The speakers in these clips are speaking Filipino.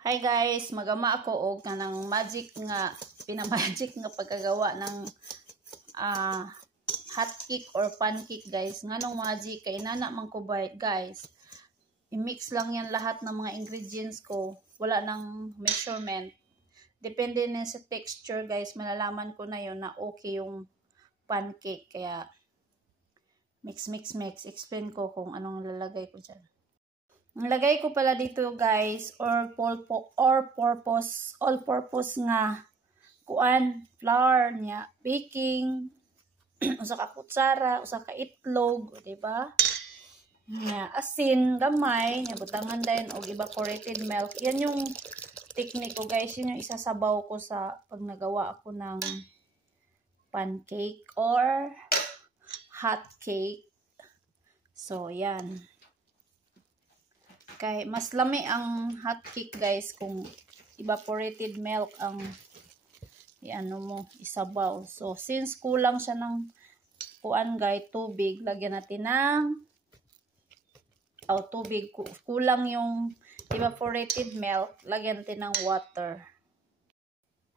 Hi guys, magama ako og kanang magic nga pinamagic nga pagkagawa ng hot cake or pancake guys. Nganong magic kay inana man ko guys. I-mix lang yan lahat ng mga ingredients ko. Wala nang measurement. Depende na sa texture guys. Malalaman ko na yon na okay yung pancake. Kaya mix. Explain ko kung anong lalagay ko dyan. Ang lagay ko pala dito guys, all-purpose nga kuan, flour niya, baking, usa ka kutsara, usa ka itlog, di ba? Nya asin gamay, nya butangan din og evaporated milk. Yan yung technique ko guys, yun yung isasabaw ko sa pag nagawa ako ng pancake or hot cake. So yan. Kay mas lami ang hot cake guys kung evaporated milk ang isabaw. So since kulang siya ng kuan guys, tubig, lagyan natin ng tubig. Kulang yung evaporated milk, lagyan natin ng water.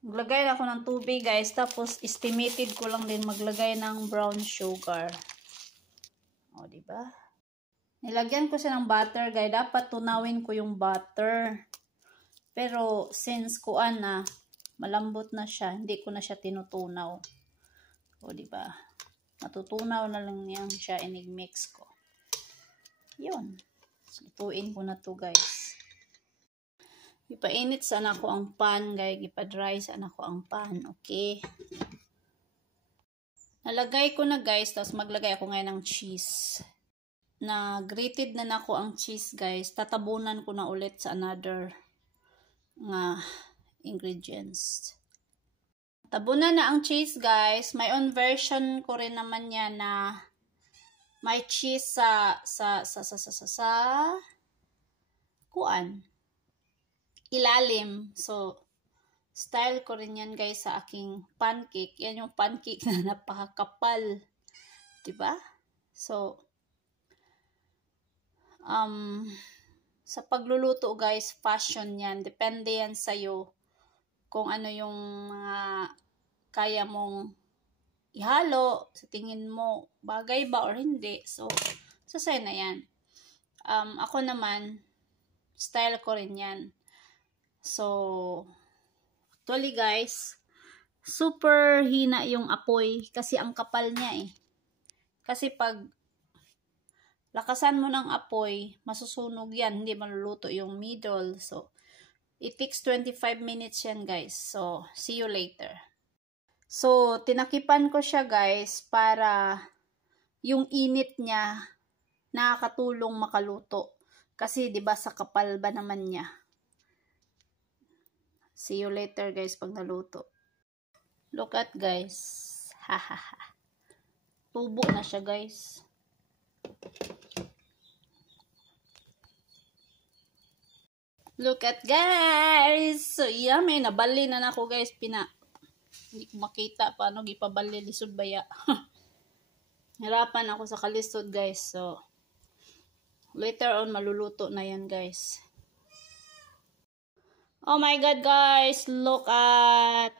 Maglagay ako ng tubig guys, tapos estimated ko lang din maglagay ng brown sugar. O diba? Nilagyan ko siya ng butter, guys. Dapat tunawin ko yung butter. Pero, since kuan na, malambot na siya, hindi ko na siya tinutunaw. O, diba? Matutunaw na lang yan siya, inig-mix ko. Yun. Lutuin ko na to, guys. Ipainit sana ko ang pan, guys. Ipa-dry sana ko ang pan. Okay? Nalagay ko na, guys. Tapos maglagay ako ngayon ng cheese. Na grated na nako ang cheese guys, tatabunan ko na ulit sa another nga ingredients. Tabunan na ang cheese guys. May own version ko rin naman yan na may cheese sa kuan ilalim. So style ko rin yan guys sa aking pancake. Yan yung pancake na napakakapal, diba? So sa pagluluto guys, passion yan. Depende yan sa'yo kung ano yung mga kaya mong ihalo, sa tingin mo bagay ba or hindi. So, sasay na yan. Ako naman, style ko rin yan. So, actually guys, super hina yung apoy kasi ang kapal niya eh. Kasi pag lakasan mo ng apoy, masusunog yan, hindi maluluto yung middle. So, it takes 25 minutes yan guys. So, see you later. So, tinakipan ko siya guys para yung init niya nakakatulong makaluto. Kasi 'di ba sa kapal ba naman niya. See you later guys pag naluto. Look at guys. Hahaha. Tubo na siya guys. Look at guys. So yummy, nabali na nako guys, hindi ko makita paano gipabali lisod baya. Hirapan ako sa kalisod guys. So later on maluluto na yan guys. Oh my god guys, look at